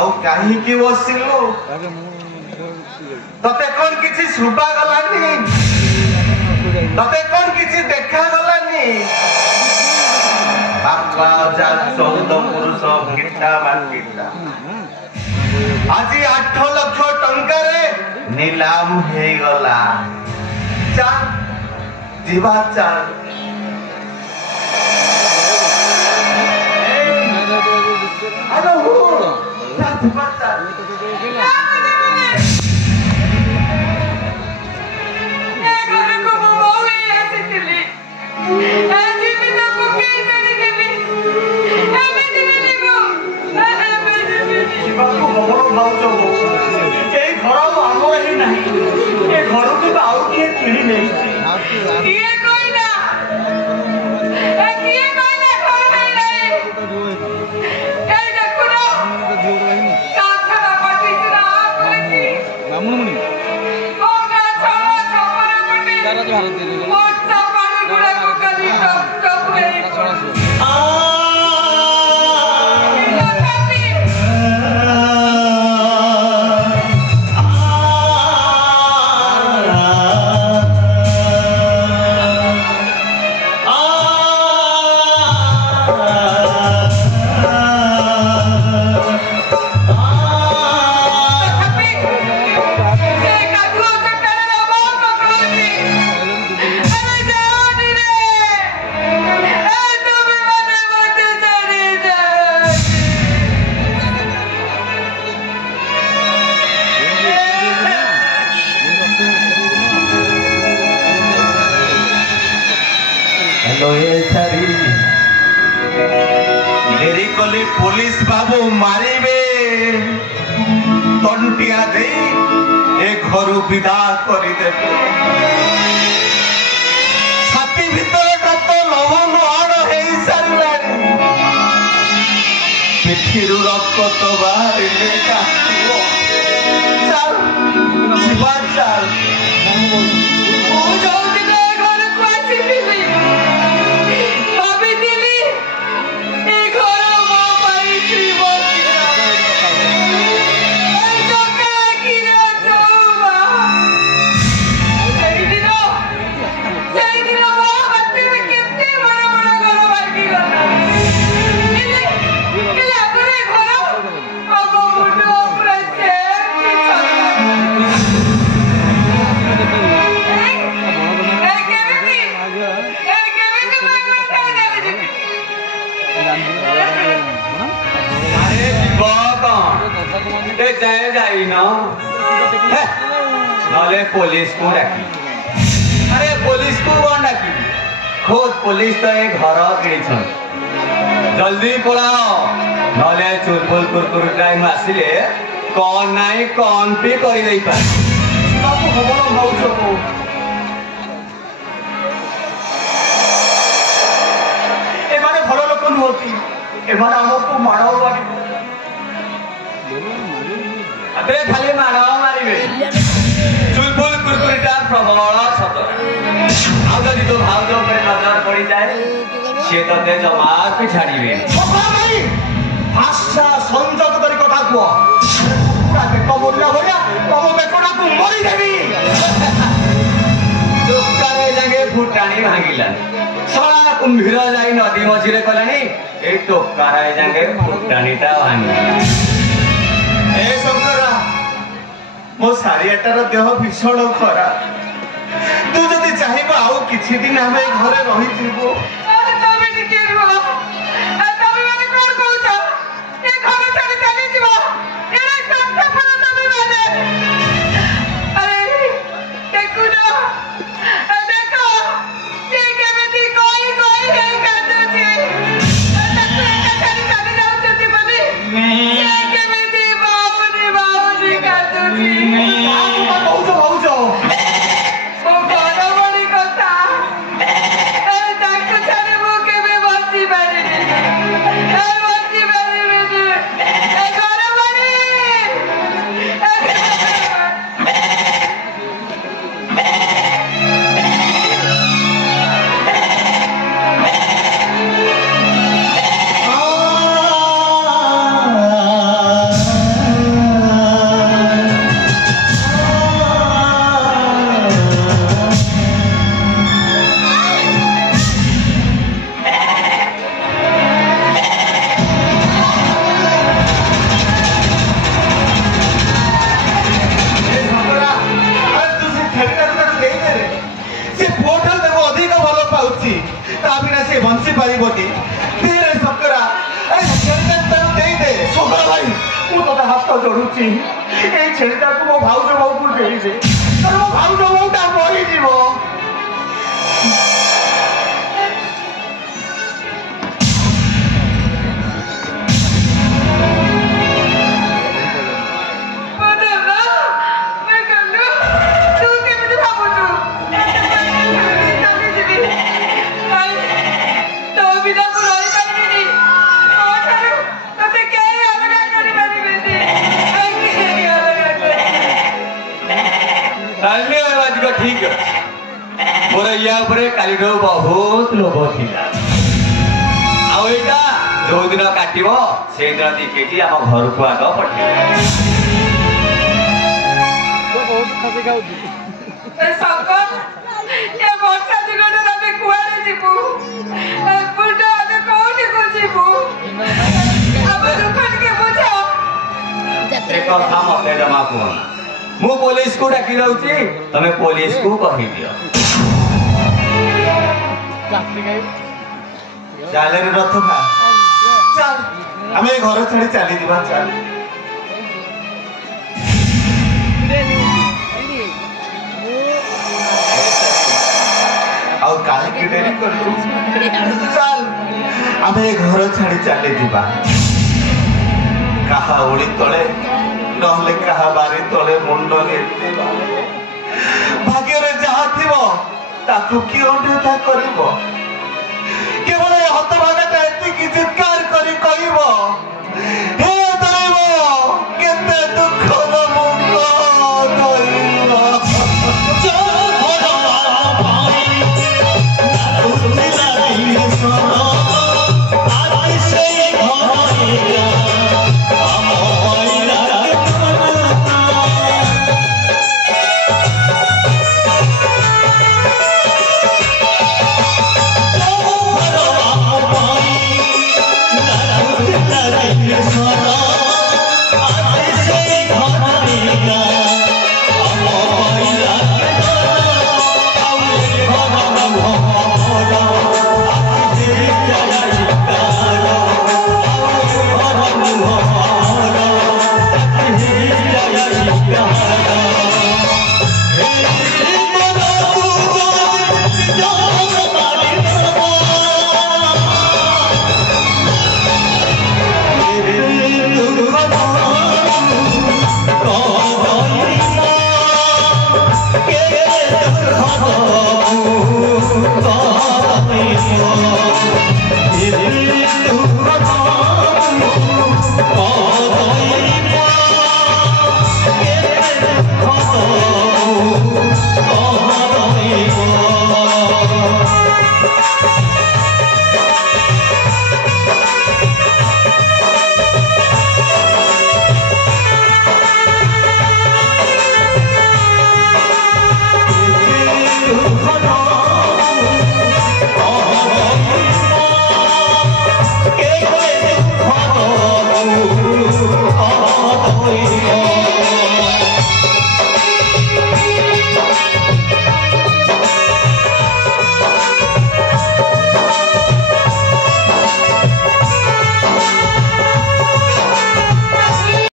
आउ कहीं की बसिलु तते कौन किछि सुबा गलानी तते कौन किछि देखा गलानी बापा जा 14 पुरुष भिटा बाकीटा आज 8 लाख टंका रे नीलाम हे गला चल जीवा चल अरे हो चल जीवा चल देरी कली पुलिस बाबू मारिबे तंटिया दे ए घर विदा करी देबे छाती भीतर तो लवण आड़ हे सारलानी पिठिरु रक्त तो बाहर काटिबो चल शिवा चल ओ जाऊ दिले घर को आसीबी जाए जाई ना नले पुलिस को डाकी अरे पुलिस को कौन डाकी खुद पुलिस तो एक घर गिरी जल्दी पलाओ नले चुरपुर कुरकुर टाइम आसिले कौन नहीं कौन भी कर दे पाए खबर भाव को एमाने भल लोक नुहति एमाने हमको माड़ मारी अबे खाली मानव मारिबे चुलबुल कुरकुरीटा प्रबल सतरा आउ जदि तो भाउज पर नजर पड़ी जाए से तते जमा पिछाड़ीबे सफा भाई भाषा संजोग करी कथा को पूरा देखो बोलिया बोलिया तम बेकोडा को मरी देबी दुकारे जागे फुटाणी भांगिला सारा कुंभीर जाई नदी मझिरे कलानी ए टोकाराय जागे फुटाणीटा भांगी ए शंकरा मो सारियाटार देह भीषण खरा तू जदि चाहिबो आउ किछि दिन हमें घरे रही जीवो तबे टिके रहो तबे माने कोन कहू ए घर छाड़ी चली जीवो एरे सत्य फल तबे माने अरे देखु ना देखो के केमिति कोई कोई हे काटो छी तू एका छाड़ी चली जाऊ छथि बोली भाउज बंसी पारिबोनी धीरे सकरा अरे छेड़ीटा तार दे दे छोकरा भाई मु तो हाथ जोड़ुची ए छेड़ीटा को मो भाउज बहु को देई दे तर मो भाउज बहुटा मरी जीवो ठीक मोर या काली बहुत लोभ थिला जो दिन काटव से दिन दिखे आम घर को आग पठे कथा मत जमा कहना मु पुलिस को डाकी दउची तमे पुलिस को कहि दियो चाले रे रथ खा चल हमें घर छाड़ी चली दिबा चल और काहे की देरी करू चल हमें घर छाड़ी चली दिबा कहा उड़ी तले नहले कहा बारी तले मुंड लेतिबा भाग्य रे जहा थिबो ताकू की ओंडेता करबो केवल हतभागाटा एति की चित्कार करी कहिबो हे दैव केते दुख रो मुंड दैव जो भरा भाई ना तुम मिलाई सो